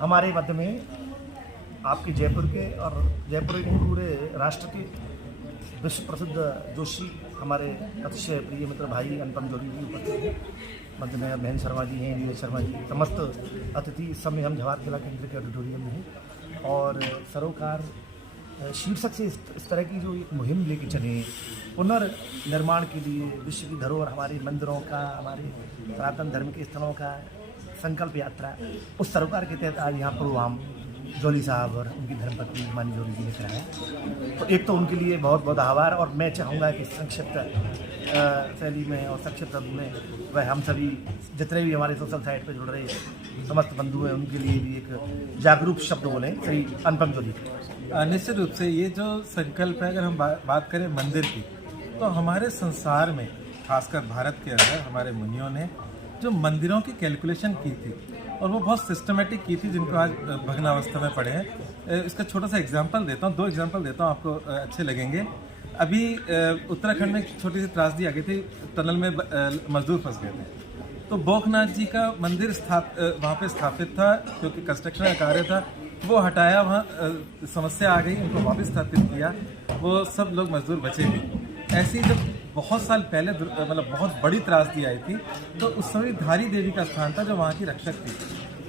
हमारे मध्य में आपके जयपुर के और जयपुर के पूरे राष्ट्र के विश्व प्रसिद्ध जोशी हमारे अतिशय प्रिय मित्र भाई अनुपम जोशी जी उपस्थित हैं। मध्य में बहन शर्मा जी हैं, नीरज शर्मा जी, समस्त अतिथि इस समय हम जवाहर किला केंद्र के ऑडिटोरियम में हैं और सरोकार शीर्षक से इस तरह की जो एक मुहिम लेके चले पुनर्निर्माण के लिए विश्व की धरोहर हमारे मंदिरों का, हमारे सनातन धर्म के स्थलों का संकल्प यात्रा, उस सरोकार के तहत आज यहाँ प्रोग्राम जोली साहब और उनकी धर्मपत्नी मानी जोली जी ने कराया। तो एक तो उनके लिए बहुत बहुत आभार और मैं चाहूँगा कि संक्षिप्त शैली में और संक्षिप्त शब्द में वह हम सभी जितने भी हमारे सोशल साइट पर जुड़ रहे समस्त बंधु हैं उनके लिए भी एक जागरूक शब्द बोलें श्री अनुपम जोली। निश्चित रूप से ये जो संकल्प है, अगर हम बात करें मंदिर की, तो हमारे संसार में खासकर भारत के अंदर हमारे मुनियों ने जो मंदिरों की कैलकुलेशन की थी और वो बहुत सिस्टमेटिक की थी, जिनको आज भग्नावस्था में पड़े हैं। इसका छोटा सा एग्जांपल देता हूँ, 2 एग्जांपल देता हूँ, आपको अच्छे लगेंगे। अभी उत्तराखंड में एक छोटी सी त्रासदी आ गई थी, टनल में मजदूर फंस गए थे। तो बोकनाथ जी का मंदिर वहाँ पे स्थापित था, क्योंकि कंस्ट्रक्शन का कार्य था, वो हटाया, वहाँ समस्या आ गई, उनको वापस स्थापित किया, वो सब लोग मजदूर बचे भी। ऐसी जब बहुत साल पहले मतलब बहुत बड़ी त्रासदी आई थी, तो उस समय धारी देवी का स्थान था जो वहाँ की रक्षक थी।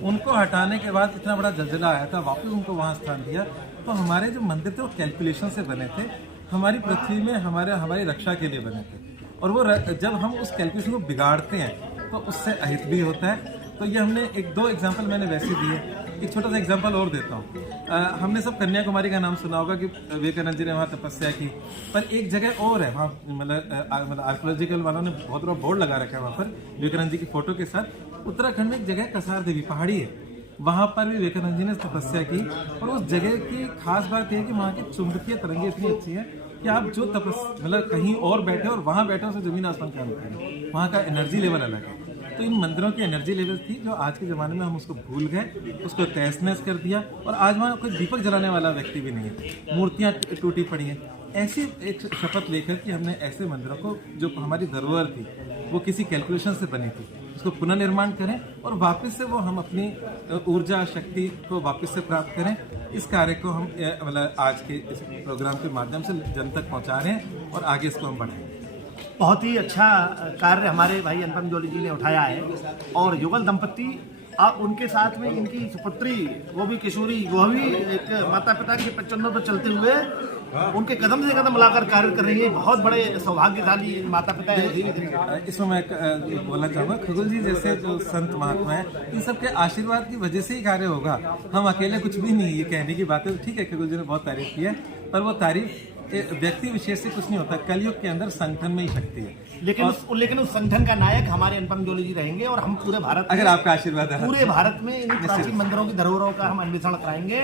उनको हटाने के बाद इतना बड़ा जलजला आया था, वापस उनको वहाँ स्थान दिया। तो हमारे जो मंदिर थे वो कैलकुलेशन से बने थे, हमारी पृथ्वी में हमारी रक्षा के लिए बने थे। और वो जब हम उस कैलकुलेशन को बिगाड़ते हैं तो उससे अहित भी होता है। तो ये हमने 1-2 एग्जाम्पल मैंने वैसे दिए। एक छोटा सा एग्जाम्पल और देता हूँ। हमने सब कन्याकुमारी का नाम सुना होगा कि विवेकानंद जी ने वहाँ तपस्या की, पर एक जगह और है वहाँ, मतलब आर्कोलॉजिकल वालों ने बहुत बड़ा बोर्ड लगा रखा है वहाँ पर विवेकानंद जी की फोटो के साथ। उत्तराखंड में एक जगह कसार देवी पहाड़ी है, वहाँ पर भी विवेकानंद जी ने तपस्या की। और उस जगह की खास बात यह है कि वहाँ की चुंबकीय तरंगें इतनी अच्छी है कि आप जो मतलब कहीं और बैठे और वहाँ बैठे उससे जमीन आसमान का अंतर है, वहाँ का एनर्जी लेवल अलग है। तो इन मंदिरों की एनर्जी लेवल थी जो आज के ज़माने में हम उसको भूल गए, उसको तहस-नहस कर दिया और आज वहाँ कोई दीपक जलाने वाला व्यक्ति भी नहीं है, मूर्तियाँ टूटी पड़ी हैं। ऐसी एक शपथ लेकर कि हमने ऐसे मंदिरों को जो हमारी धरोहर थी वो किसी कैलकुलेशन से बनी थी, उसको पुनर्निर्माण करें और वापस से वो हम अपनी ऊर्जा शक्ति को वापस से प्राप्त करें। इस कार्य को हम मतलब आज के इस प्रोग्राम के माध्यम से जन तक पहुँचा रहे हैं और आगे इसको हम बढ़ाएं। बहुत ही अच्छा कार्य हमारे भाई अनुपम जोली जी ने उठाया है और युगल दंपत्ति आप उनके साथ में इनकी सुपुत्री वो भी किशोरी, वो भी एक माता पिता के पचन्नों पर चलते हुए उनके कदम से कदम मिलाकर कार्य कर रही है। बहुत बड़े सौभाग्यशाली माता पिता है। इसमें मैं बोलना चाहूँगा, खगोल जी जैसे जो संत महात्मा है, इन सबके आशीर्वाद की वजह से ही कार्य होगा। हम अकेले कुछ भी नहीं, ये कहने की बात है। ठीक है, खगोल जी ने बहुत तारीफ की है, पर वो तारीफ व्यक्ति विशेष से कुछ नहीं होता। कलयुग के अंदर संगठन में ही शक्ति है। लेकिन उस संगठन का नायक हमारे अनुपम जोली जी रहेंगे और हम पूरे भारत, अगर आपका आशीर्वाद है, पूरे भारत में इन प्राचीन मंदिरों की धरोहरों का हम अन्वेषण कराएंगे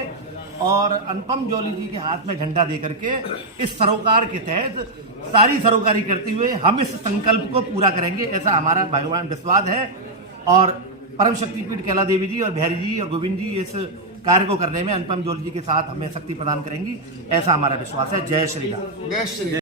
और अनुपम जोली जी के हाथ में झंडा दे करके इस सरोकार के तहत सारी सरोकारी करते हुए हम इस संकल्प को पूरा करेंगे, ऐसा हमारा भगवान विश्वास है। और परम शक्तिपीठ कैला देवी जी और बिहारी जी और गोविंद जी इस कार्य को करने में अनुपम जोली जी के साथ हमें शक्ति प्रदान करेंगी, ऐसा हमारा विश्वास है। जय श्री राम।